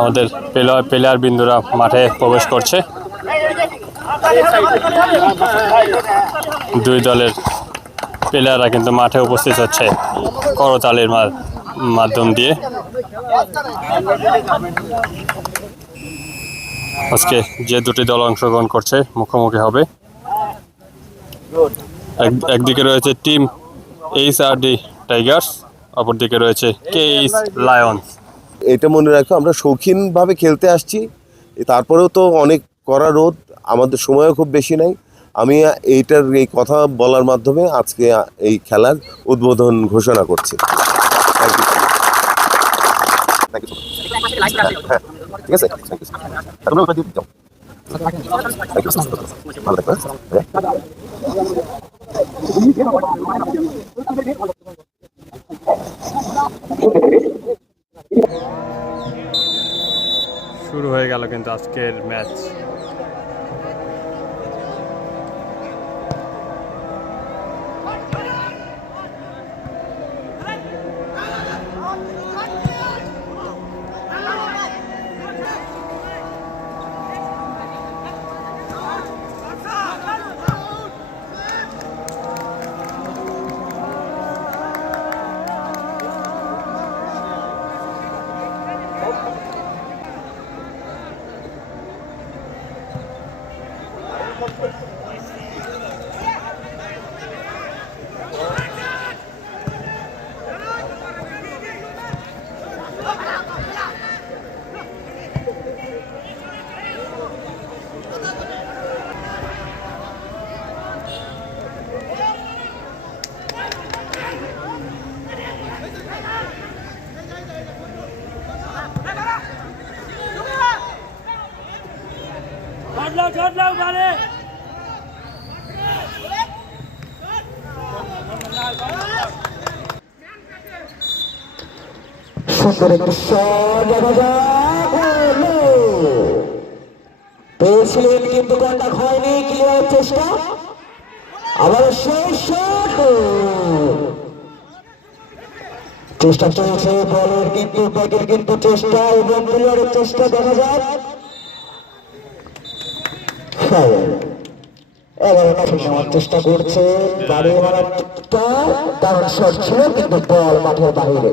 আমাদের প্লেয়ার বিন্দুরা মাঠে প্রবেশ করছে। দুই দলের প্লেয়াররা কিন্তু মাঠে উপস্থিত হচ্ছে করতালির মাধ্যম দিয়ে। আজকে যে দুটি দল অংশগ্রহণ করছে মুখোমুখি হবে। একদিকে রয়েছে টিম HRD টাইগার্স, অপরদিকে রয়েছে KH লায়ন্স। এটা মনে রাখো, আমরা শৌখিনভাবে খেলতে আসছি, তারপরেও তো অনেক কড়া রোদ, আমাদের সময়ও খুব বেশি নাই। আমি এই কথা বলার মাধ্যমে আজকে এই খেলার উদ্বোধন ঘোষণা করছি। ঠিক আছে, শুরু হয়ে গেল কিন্তু আজকের ম্যাচ। সুন্দর একটু শট দেখা যাক, পেয়েছিলেন কিন্তু কন্টাক্ট হয়নি, ক্লিয়ারের চেষ্টা, আবার সেই শট, চেষ্টা চলছে বলের কিন্তু ব্যাগের কিন্তু চেষ্টা এবং ক্লিয়ারের চেষ্টা দেখা যাক। 11 নেওয়ার চেষ্টা করছে, বাড়িয়ে মারার দারুণ শট ছিল কিন্তু বল মাঠের বাইরে।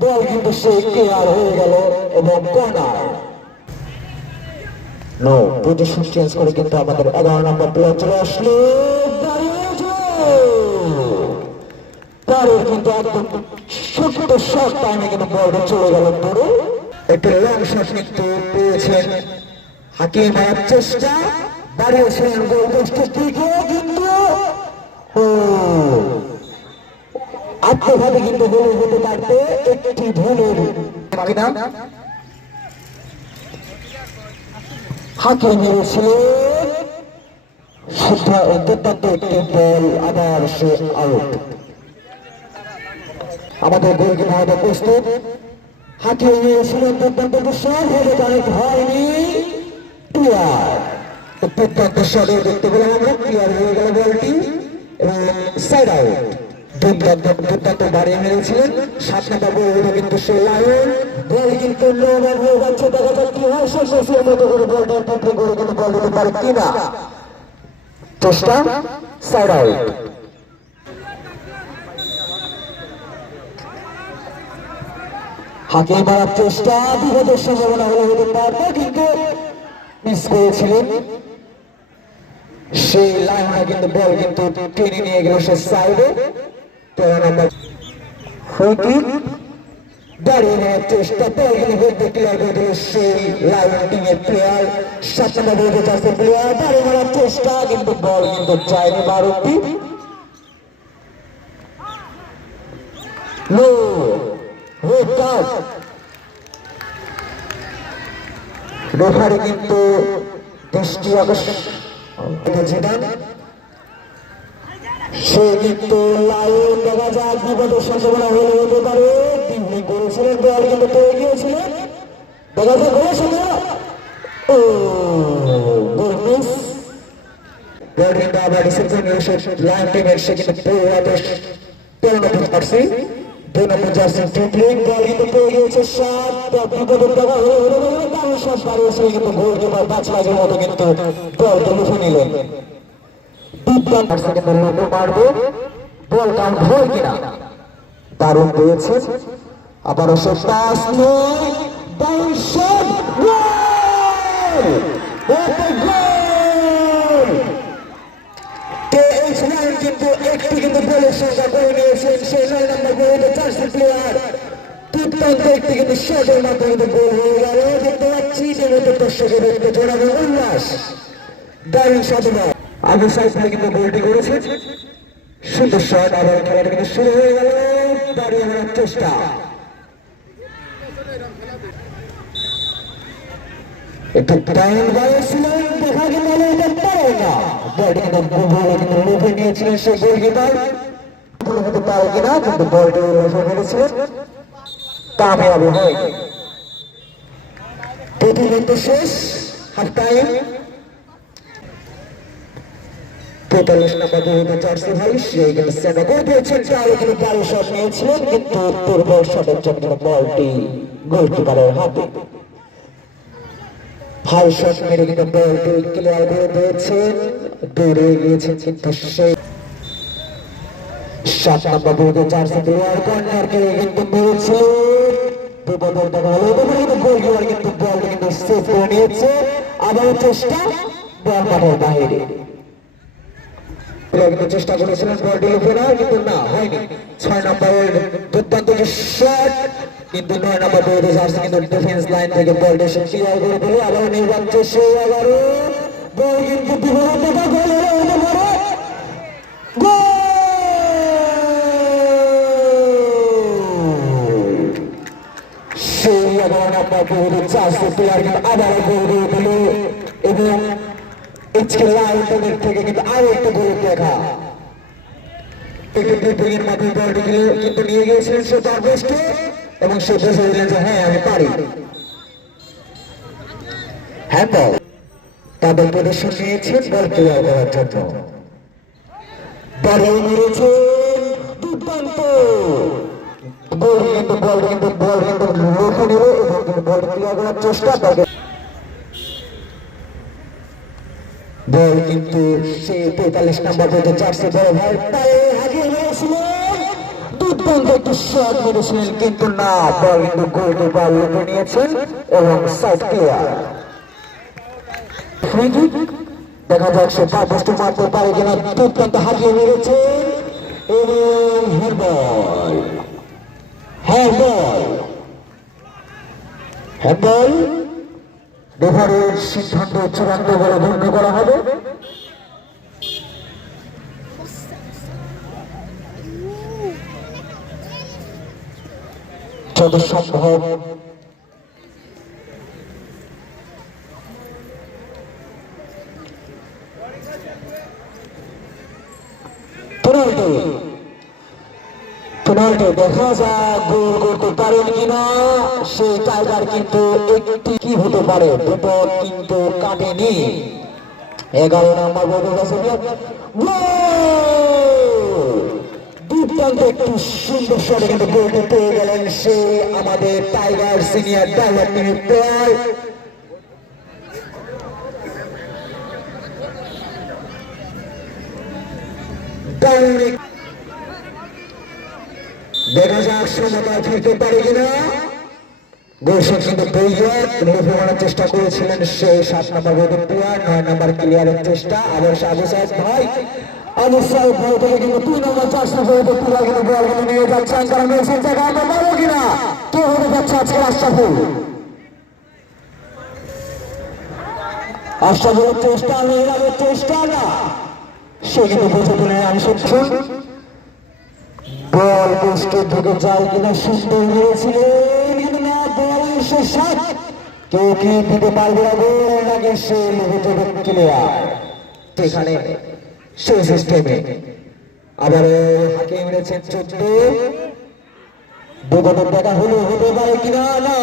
বল কিন্তু সে ক্লিয়ার হয়ে গেল এবং কর্নার। নো পজিশন চেঞ্জ করে কিন্তু আমাদের 11 নম্বর প্লেয়ার চলে আসলো, তারের কিন্তু একদম ছোট্ট শট টাইমে কিন্তু বলটা চলে গেল দূরে। একটু লং শট কিন্তু পেয়েছেন হাকিম, মারার চেষ্টা বাড়িয়েছেন গোল পোস্টের দিকে, কিন্তু আত্মঘাতী কিন্তু গোল হতে পারবে একটি ভুলের হাকিম মেরেছিলেন দুর্দান্ত একটি বল, আবার সে আউট। আমাদের গোলকিপার প্রস্তুত, হাকিম মেরেছিলেন দুর্দান্ত শট, হেডে কানেক্ট হয়নি, ক্লিয়ার। দুর্দান্ত শটে দেখতে পেলাম আমরা, ক্লিয়ার হয়ে গেল বলটি এবং সাইড আউট। দুর্দান্ত বাড়িয়ে মেরেছিলেন 7 নম্বর বল, কিন্তু সে লায়ন, বল কিন্তু লো ম্যান হয়ে যাচ্ছে, দেখা যাক কি হয়। শেষের মতো করে বলটা ট্যাকল করে কিন্তু বল দিতে পারে কিনা, চেষ্টা, সাইড আউট। হাকিম মারার চেষ্টা, বিপদের সম্ভাবনা হতে পারবে কিন্তু মিস করেছিলেন সেই লাইনটা, কিন্তু বল কিন্তু টেনে নিয়ে গেল সে সাইডে। 13 নম্বর ফ্রি কিক, দাঁড়িয়ে নেওয়ার চেষ্টা, বল কিন্তু হেড ক্লিয়ার করে দিল সেই লাইন টিমের প্লেয়ার, 7 নম্বর জার্সি প্লেয়ার, দাঁড়িয়ে মারার চেষ্টা কিন্তু বল কিন্তু যায়নি বারোটি। নো রেড কার্ড, রেফারি কিন্তু দৃষ্টি আকর্ষণ, সে কিন্তু লাইন দেখা যাক বিপদের সম্ভাবনা হলে হতে পারে, টিভি করেছিলেন, বল কিন্তু পেয়ে গিয়েছিলেন, দেখা যাক গোলের সম্ভাবনা, ও গোল মিস। বলটি কিন্তু আবার রিসেপশন লাইন টিমের সে কিন্তু পুরো আদেশ 13 নম্বর জার্সি 2 নম্বর জার্সি ট্রিপলিং বল কিন্তু পেয়ে গিয়েছে শট বিপদের জায়গা হলো দারুণ শট বাড়িয়েছে কিন্তু গোলকিপার বাজবাজের মতো কিন্তু বলটা লুফে নিলেন দুর্দান্ত সেকেন্ডের লুফে মারবে বল কাউন্ট হয় কিনা দারুণ পেয়েছে আবারও সে পাস নয় দারুণ শট গোল কিন্তু একটি কিন্তু বলের সংখ্যা করে নিয়েছেন সেই 9 নম্বর গোলে চারটি প্লেয়ার দুর্দান্ত একটি কিন্তু শটের মাধ্যমে কিন্তু গোল হয়ে গেল দেখতে পাচ্ছি যে মতো দর্শকের একটু জোরালো উল্লাস দারুণ সাধনা আবু সাইদ ভাই কিন্তু গোলটি করেছে সুন্দর শট আবার খেলাটা কিন্তু শুরু হয়ে গেল দাঁড়িয়ে হওয়ার চেষ্টা একটু টাইম বাড়িয়েছিলেন দেখা গেল এটা পারে না বলটি কিন্তু লুফে নিয়েছিলেন সেই গোলকিপার হতে পারে কিনা কিন্তু বলটি লুফে মেরেছিলেন কামিয়াবি হয়নি প্রথম মিনিট শেষ হাফ টাইম 43 নম্বর জার্সি ভাই সেই কিন্তু সেভেন গোল দিয়েছেন চারও কিন্তু দারুণ শট নিয়েছিলেন কিন্তু দুর্বল শটের জন্য বলটি গোলকিপারের হাতে হাই শট মেরে কিন্তু বলটি ক্লিয়ার করে দিয়েছেন দৌড়ে গিয়েছেন কিন্তু সেই 7 নম্বর জার্সি প্লেয়ার কর্নার কে কিন্তু মেরেছে বিপদের দেখা হলো কিন্তু গোলকিপার কিন্তু বলটি কিন্তু সেভ করে নিয়েছে আবার চেষ্টা বল মাঠের বাইরে চেষ্টা করেছিলেন বলটি লুফে না কিন্তু না হয়নি 6 নম্বরের দুর্দান্ত শট কিন্তু 9 নম্বর বলতে জার্সি কিন্তু ডিফেন্স লাইন থেকে বলটা সে ক্লিয়ার করে দিল আবার নির্বাণ চেষ্টা 11 বল কিন্তু বিপদ দেখা গোল হলো গোল সেই 11 নম্বর বলতে জার্সি প্লেয়ার কিন্তু আবার গোল দিয়ে দিল এবং আজকে লাইন থেকে কিন্তু আরো একটা গোল দেখা ডিফেন্সের মাধ্যমে বলটি কিন্তু নিয়ে গিয়েছিলেন সে তার পোস্টে এবং সে বুঝে দিলেন যে হ্যাঁ আমি পারি হ্যান্ডবল তাদের প্রদর্শন নিয়েছেন বল ক্লিয়ার করার জন্য বল মেরেছেন দুর্দান্ত বল কিন্তু লক্ষ্য নিল এবং কিন্তু বল ক্লিয়ার করার চেষ্টা করে বল কিন্তু সে 43 নম্বর পর্যন্ত জার্সি বড় ভাই পায়ে হাজির হয়েছিলেন দুর্দান্ত একটু শট মেরেছিলেন কিন্তু না বল কিন্তু গোলকিপার লুফে নিয়েছেন এবং সাইড ক্লিয়ার দেখা যাক সে পাঁচটি মারতে পারে কিনা দুর্দান্ত হাজির মেরেছেন এবং হ্যান্ডবল রেফারির সিদ্ধান্ত চূড়ান্ত বলে গণ্য করা হবে যত সম্ভব পেনাল্টি দেখা যাক গোল করতে পারেন কিনা সেই টাইগার কিন্তু একটি কি হতে পারে দুটো কিন্তু কাটেনি 11 নম্বর বলতে গেছে দুর্দান্ত একটু সুন্দর শটে কিন্তু গোলটি পেয়ে গেলেন সে আমাদের টাইগার সিনিয়র টাইগার টিমের প্লেয়ার দেখা যাক সমতা ফিরতে পারে কিনা গোলশট কিন্তু লুফে মারার চেষ্টা করেছিলেন সেই 7 নম্বর বোর্ডের প্লেয়ার 9 নম্বর ক্লিয়ারের চেষ্টা আবার আবু সাইদ ভাই থেকে কিন্তু 2 নম্বর 4 বোর্ডের প্লেয়ার কিন্তু বল নিয়ে যাচ্ছেন কারণ মেসির জায়গা আমরা পাবো কিনা কে হতে যাচ্ছে আজকে আশরাফুল চেষ্টা মেয়েরাবের চেষ্টা না সে কিন্তু বুঝে দিলেন আমি শুনছি বল পোস্টে ঢুকে যায় কিনা সুন্দর মেরেছিলেন কিন্তু না বল সে শট কেউ কি দিতে পারবে না গোল নাকি সে লিখিত ক্লিয়ার এখানে সেই সিস্টেমে আবার হাকিম মেরেছেন 14 দুজনের দেখা হলো হতে পারে কিনা না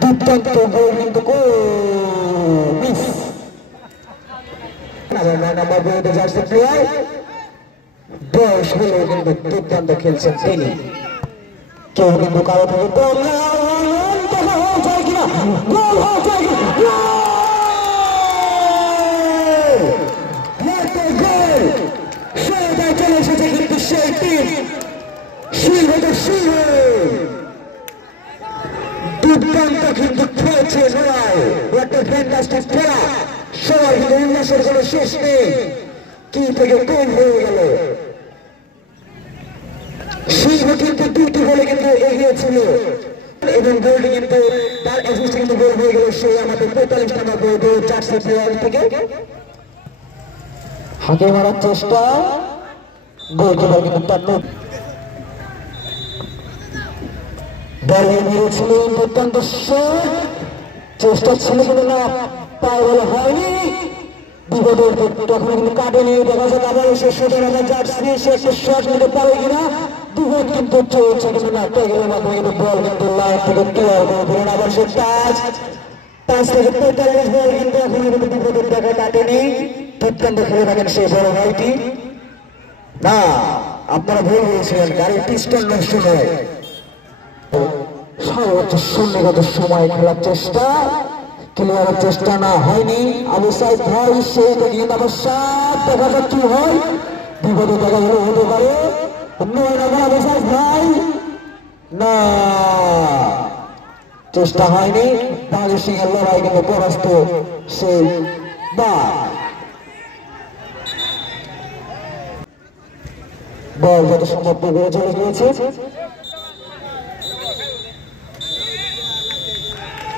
দুর্দান্ত গোল কিন্তু মিস আমার 9 নম্বর বইতে জার্সি প্লেয়ার বয়স হলেও কিন্তু দুর্দান্ত খেলছেন তিনি। কেউ কিন্তু কারো থেকে কম না, হয়ে যায় কিনা, গোল হয়ে যায় কিনা, গোল! সেটাই চলে এসেছে কিন্তু সেই টিম দুর্দান্ত কিন্তু খেলছে সবাই, একটা ফ্যান্টাস্টিক খেলা, সবাই কিন্তু উল্লাসের কোনো শেষ নেই। কি থেকে গোল হয়ে গেল, সিংহ কিন্তু 2টি গোলে কিন্তু এগিয়েছিল এবং গোলটি কিন্তু তার এগেইনস্টে কিন্তু গোল হয়ে গেল সেই আমাদের 45 নম্বর বইতে জার্সি প্লেয়ার থেকে। হাতে মারার চেষ্টা, গোলকিপার কিন্তু তার বলে মেরেছিলেন, দুর্দান্ত শট, চেষ্টা ছিল কিন্তু না, পায়ে বলে হয়নি, বিপদের তখন কিন্তু কাটেনি। দেখা যাক আবার সে শটের আবার জার্সি, সে একটু শট নিতে পারে কিনা, বিপদ কিন্তু চলছে কিন্তু না, ট্যাগেলের মাধ্যমে কিন্তু বল কিন্তু লাইন থেকে ক্লিয়ার করে দিলেন। আবার সে টাচ থেকে 45 বল কিন্তু এখন কিন্তু বিপদের টাকা কাটেনি। দুর্দান্ত খেলে থাকেন সেই বড় ভাইটি। না, আপনারা ভুল বলছিলেন, গাড়ির পিস্টন নষ্ট নয়। সর্বোচ্চ সন্নিগত সময় খেলার চেষ্টা, ক্লিয়ারের চেষ্টা না, হয়নি। আবু সাইদ ভাই সেই থেকে অবসাদ, দেখা যাক কি হয়, বিপদে দেখা গেলে হতে পারে। আবু সাইদ ভাই না, চেষ্টা হয়নি। বাংলাদেশ সিংহের লড়াই কিন্তু পরাস্ত সেই বল যত সম্ভব করে চলে গিয়েছে।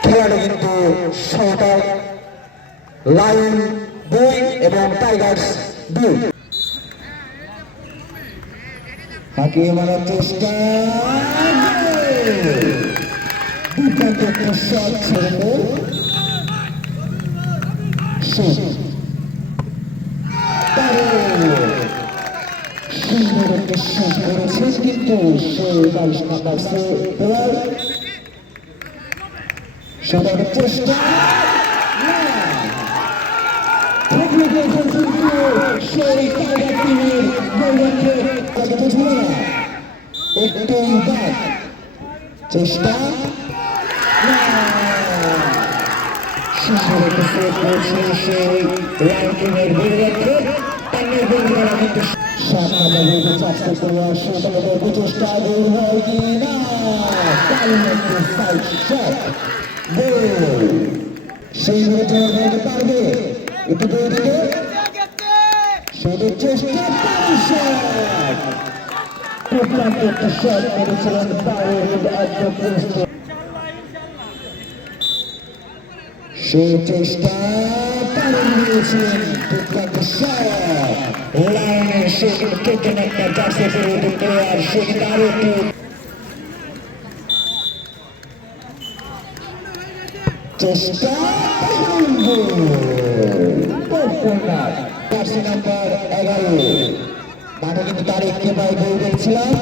খেলাটা কিন্তু সহকার লায়ন 2 এবং টাইগার্স 2। বাকি মারার চেষ্টা, দুর্দান্ত একটা শট ছেড়ে সুন্দর একটা শট করেছেন কিন্তু সে 22 নম্বর প্লেয়ার। সবার চেষ্টা, সেই টাইগার টিমের একটাই বাদ, চেষ্টা সুন্দর একটা সেভ করছে সেই লাইন টিমের গোলরক্ষক। তাদের গোলরক্ষকরা কিন্তু 7 নম্বর বইতে চাচ্ছে করে আসে, তাদের প্রচেষ্টা গোল হয় কি না, দারুণ একটা সাইড শট, গোল। সেই গোলটা হতে পারবে একটু দৌড় দিকে, সেদের চেষ্টা, দুর্দান্ত একটা শট করেছিলেন পাওয়ার একদম পোস্টে। সেই চেষ্টা দারুণ দিয়েছিলেন, দুর্দান্ত শট, লাইনের সে কেটে একটা জার্সি পরিবর্তন করে আর সে আরো একটু চেষ্টা, জার্সি নাম্বার 11 মাঠে কিন্তু তার একটি ভাই গোল দেখছিলাম,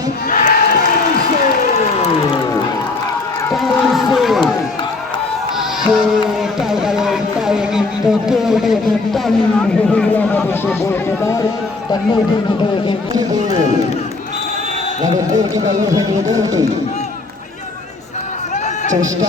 টাইগারের পায়ে কিন্তু গোলটা দারুণ হয়ে আমাদের সে গোলকিপার তার নতুন কিন্তু গোল, গোলকিপার গোলটি চেষ্টা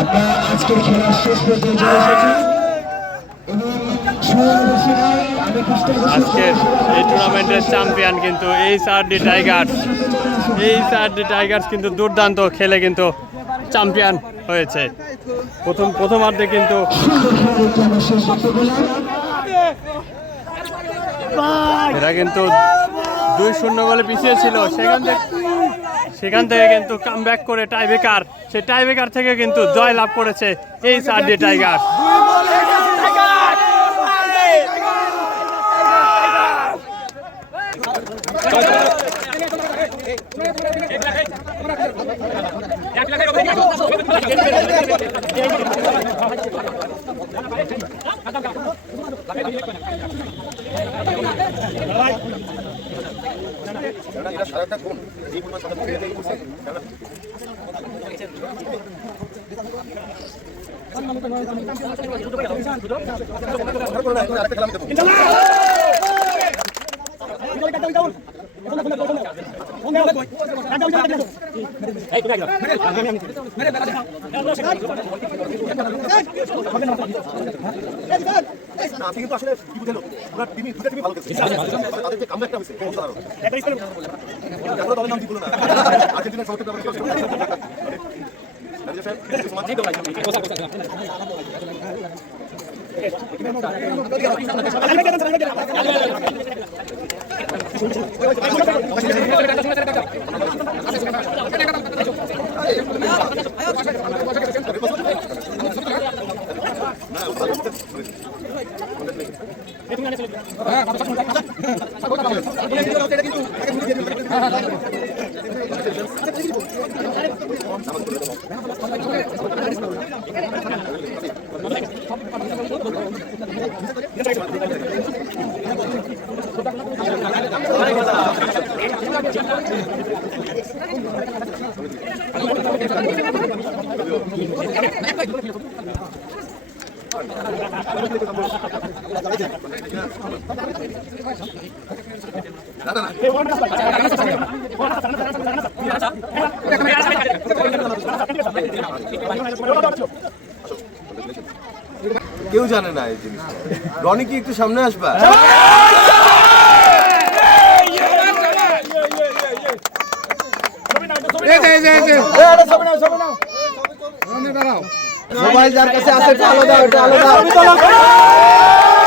আমরা আজকের খেলার শেষ পর্যায়ে চলে এসেছি এবং আজকের এই টুর্নামেন্টের চ্যাম্পিয়ন কিন্তু এইচআরডি টাইগার্স কিন্তু দুর্দান্ত খেলে কিন্তু চ্যাম্পিয়ন হয়েছে। প্রথমার্ধে কিন্তু এরা কিন্তু 2-0 গোলে পিছিয়ে ছিল, সেখান থেকে কিন্তু কামব্যাক করে সেই টাইব্রেকার থেকে কিন্তু জয় লাভ করেছে এইচআরডি টাইগার্স। কিন্তু আসলে কি বুঝলো ওরা টিম ভালো খেলছে তাদেরকে কামব্যাকটা হয়েছে এখনো দলের নাম দিবলো না আর্জেন্টিনার সাথে কেউ জানে না এই জিনিস। রনি কি একটু সামনে আসবা? সবাই যার কাছে আছে আলো দাও, এটা আলো দাও।